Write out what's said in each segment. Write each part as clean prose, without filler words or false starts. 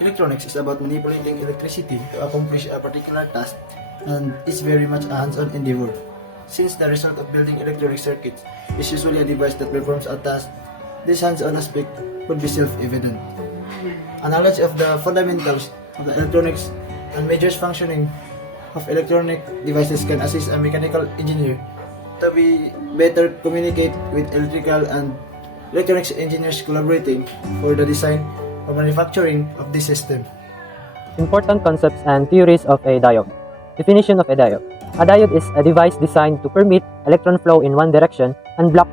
Electronics is about manipulating electricity to accomplish a particular task, and it's very much a hands-on endeavor. Since the result of building electronic circuits is usually a device that performs a task, this hands-on aspect would be self-evident. A knowledge of the fundamentals of the electronics and measures functioning of electronic devices can assist a mechanical engineer to be better communicate with electrical and electronics engineers collaborating for the design or manufacturing of this system. Important concepts and theories of a diode. Definition of a diode. A diode is a device designed to permit electron flow in one direction and block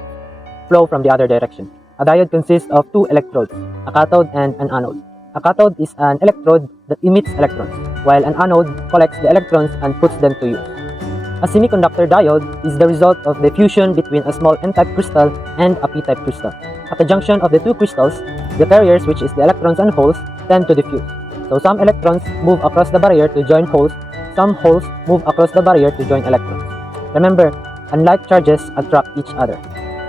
flow from the other direction. A diode consists of two electrodes, a cathode and an anode. A cathode is an electrode that emits electrons, while an anode collects the electrons and puts them to use. A semiconductor diode is the result of the fusion between a small N-type crystal and a P-type crystal. At the junction of the two crystals, the carriers, which is the electrons and holes, tend to diffuse. So some electrons move across the barrier to join holes, some holes move across the barrier to join electrons. Remember, unlike charges attract each other.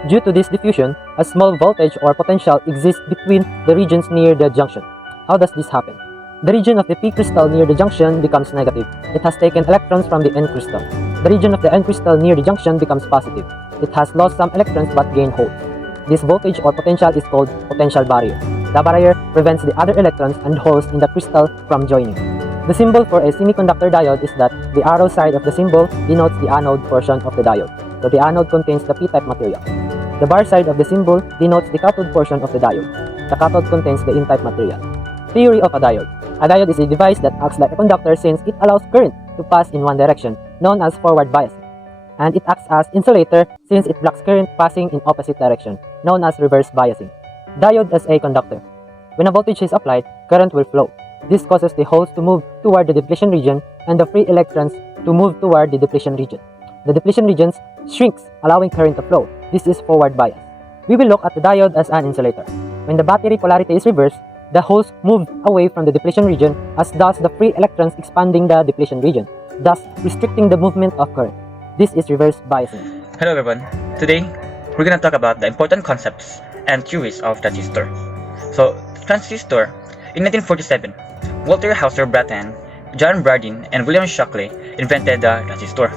Due to this diffusion, a small voltage or potential exists between the regions near the junction. How does this happen? The region of the P crystal near the junction becomes negative. It has taken electrons from the N crystal. The region of the N crystal near the junction becomes positive. It has lost some electrons but gained holes. This voltage or potential is called potential barrier. The barrier prevents the other electrons and holes in the crystal from joining. The symbol for a semiconductor diode is that the arrow side of the symbol denotes the anode portion of the diode. So the anode contains the P-type material. The bar side of the symbol denotes the cathode portion of the diode. The cathode contains the N-type material. Theory of a diode. A diode is a device that acts like a conductor since it allows current to pass in one direction, known as forward biasing. And it acts as insulator since it blocks current passing in opposite direction, known as reverse biasing. Diode as a conductor. When a voltage is applied, current will flow. This causes the holes to move toward the depletion region and the free electrons to move toward the depletion region. The depletion region shrinks, allowing current to flow. This is forward bias. We will look at the diode as an insulator. When the battery polarity is reversed, the holes move away from the depletion region, as does the free electrons expanding the depletion region, thus restricting the movement of current. This is reverse biasing. Hello everyone. Today, we're gonna talk about the important concepts and theories of transistor. So, transistor, in 1947, Walter Hauser Brattain, John Bardeen, and William Shockley invented the transistor.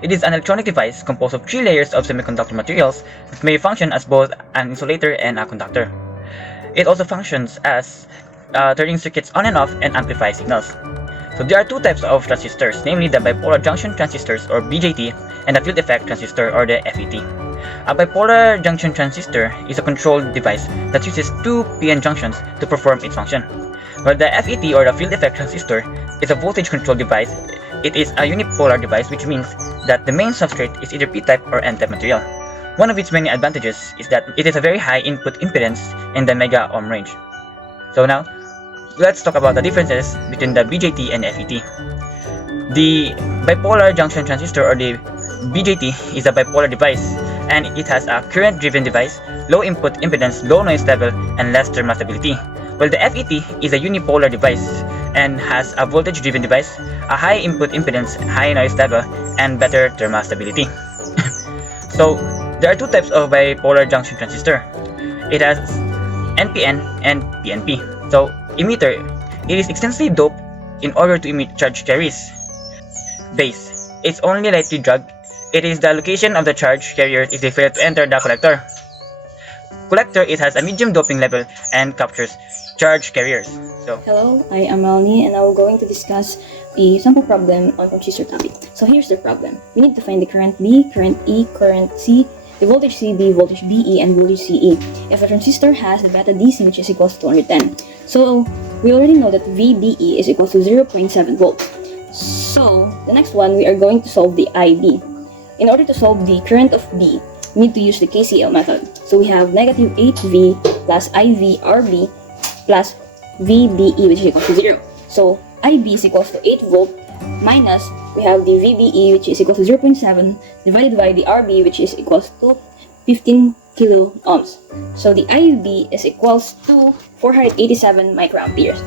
It is an electronic device composed of three layers of semiconductor materials that may function as both an insulator and a conductor. It also functions as turning circuits on and off and amplify signals. So there are two types of transistors, namely the bipolar junction transistors or BJT and the field effect transistor or the FET. A bipolar junction transistor is a controlled device that uses two PN junctions to perform its function. While the FET or the field effect transistor is a voltage controlled device, it is a unipolar device, which means that the main substrate is either P-type or N-type material. One of its many advantages is that it is a very high input impedance in the mega ohm range. So now, let's talk about the differences between the BJT and FET. The bipolar junction transistor or the BJT is a bipolar device, and it has a current-driven device, low input impedance, low noise level, and less thermal stability. While the FET is a unipolar device and has a voltage-driven device, a high input impedance, high noise level, and better thermal stability. So, there are two types of bipolar junction transistor. It has NPN and PNP. So, emitter, it is extensively doped in order to emit charge carriers. Base, it's only lightly drugged. It is the location of the charge carrier if they fail to enter the collector. Collector, it has a medium doping level and captures charge carriers. So, hello, I am Melanie and I'm going to discuss a sample problem on transistor topic. So here's the problem. We need to find the current B, current E, current C, the voltage CB, voltage BE, and voltage CE if a transistor has a beta DC which is equal to 210. So we already know that VBE is equal to 0.7 volts. So the next one, we are going to solve the IB. In order to solve the current of B, we need to use the KCL method. So we have negative 8V plus IVRB plus VBE which is equal to 0. So IB is equal to 8 volt minus we have the VBE which is equal to 0.7 divided by the RB which is equal to 15 kilo ohms. So the IB is equals to 487 microamperes.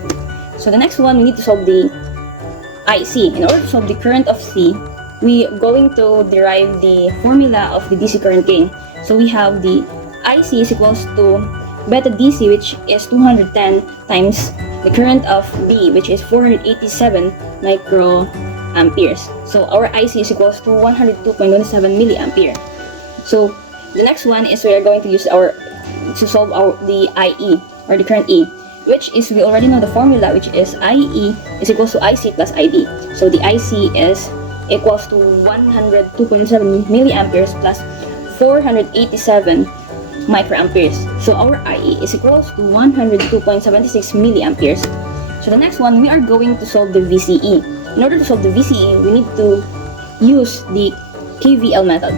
So the next one, we need to solve the IC. In order to solve the current of C, we are going to derive the formula of the DC current gain. So we have the IC is equals to beta DC which is 210 times the current of B, which is 487 microamperes. So our IC is equals to 102.17 milliampere. So the next one is we are going to use to solve the IE, or the current E, which is, we already know the formula, which is IE is equals to IC plus ID. So the IC is equals to 102.7 milliamperes plus 487 microamperes. So our IE is equals to 102.76 milliamperes. So the next one, we are going to solve the VCE. In order to solve the VCE, we need to use the KVL method.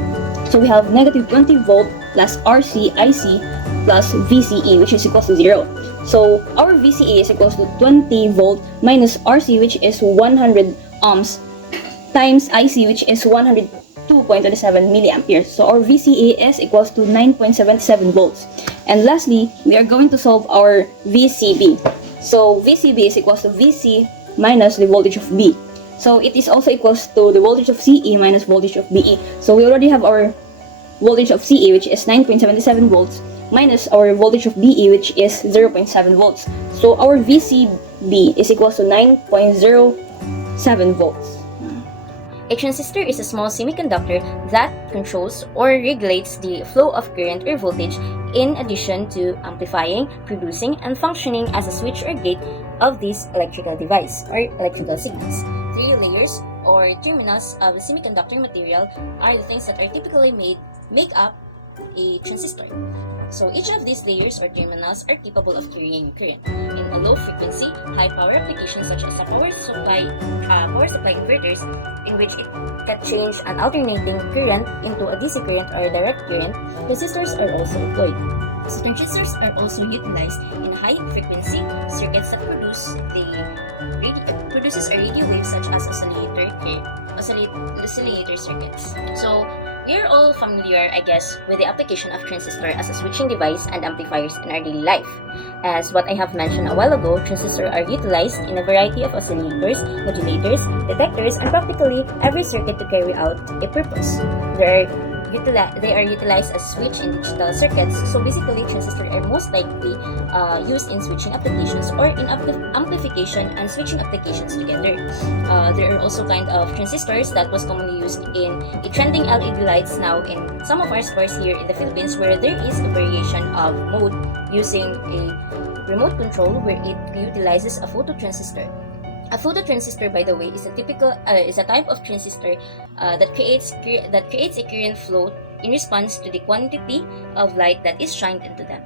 So we have negative 20 volt plus RC IC plus VCE, which is equals to 0. So our VCE is equals to 20 volt minus RC, which is 100 ohms, times IC, which is 102.27 milliamperes. So our VCE is equals to 9.77 volts. And lastly, we are going to solve our VCB. So VCB is equals to VC minus the voltage of B. So it is also equals to the voltage of CE minus voltage of BE. So we already have our voltage of CE, which is 9.77 volts, minus our voltage of BE, which is 0.7 volts. So our VCB is equals to 9.07 volts. A transistor is a small semiconductor that controls or regulates the flow of current or voltage, in addition to amplifying, producing, and functioning as a switch or gate of this electrical device or electrical signals. 3 layers or terminals of the semiconductor material are the things that are typically make up a transistor. So each of these layers or terminals are capable of carrying current. In a low frequency, high power applications such as a power supply inverters, in which it can change an alternating current into a DC current or a direct current, transistors are also employed. So transistors are also utilized in high frequency circuits that produces a radio wave, such as oscillator circuits. So we are all familiar, I guess, with the application of transistor as a switching device and amplifiers in our daily life. As what I have mentioned a while ago, transistors are utilized in a variety of oscillators, modulators, detectors, and practically every circuit to carry out a purpose. They are utilized as switch in digital circuits, so basically transistors are most likely used in switching applications or in amplification and switching applications together. There are also kind of transistors that was commonly used in a trending LED lights now in some of our stores here in the Philippines, where there is a variation of mode using a remote control where it utilizes a phototransistor. A phototransistor, by the way, is a type of transistor that creates a current flow in response to the quantity of light that is shined into them.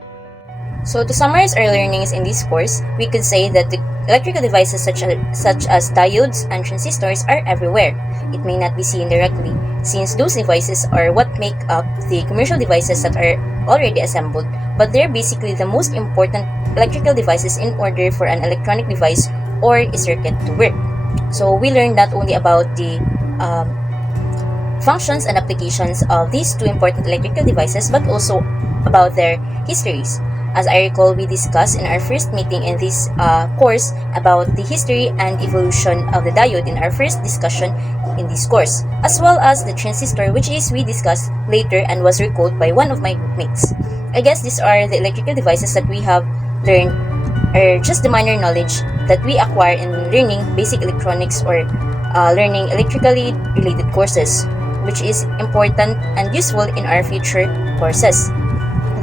So to summarize our learnings in this course, we could say that the electrical devices such as diodes and transistors are everywhere. It may not be seen directly, since those devices are what make up the commercial devices that are already assembled, but they're basically the most important electrical devices in order for an electronic device or a circuit to work. So we learned not only about the functions and applications of these two important electrical devices, but also about their histories. As I recall, we discussed in our first meeting in this course about the history and evolution of the diode in our first discussion in this course, as well as the transistor, which we discussed later and was recalled by one of my groupmates. I guess these are the electrical devices that we have learned, or just the minor knowledge that we acquire in learning basic electronics or learning electrically related courses, which is important and useful in our future courses.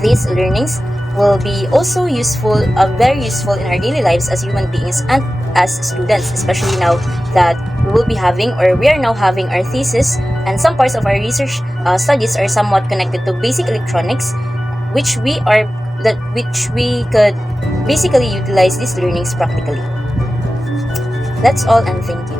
These learnings will be also very useful in our daily lives as human beings and as students, especially now that we are now having our thesis, and some parts of our research studies are somewhat connected to basic electronics, which we could basically utilize these learnings practically. That's all, and thank you.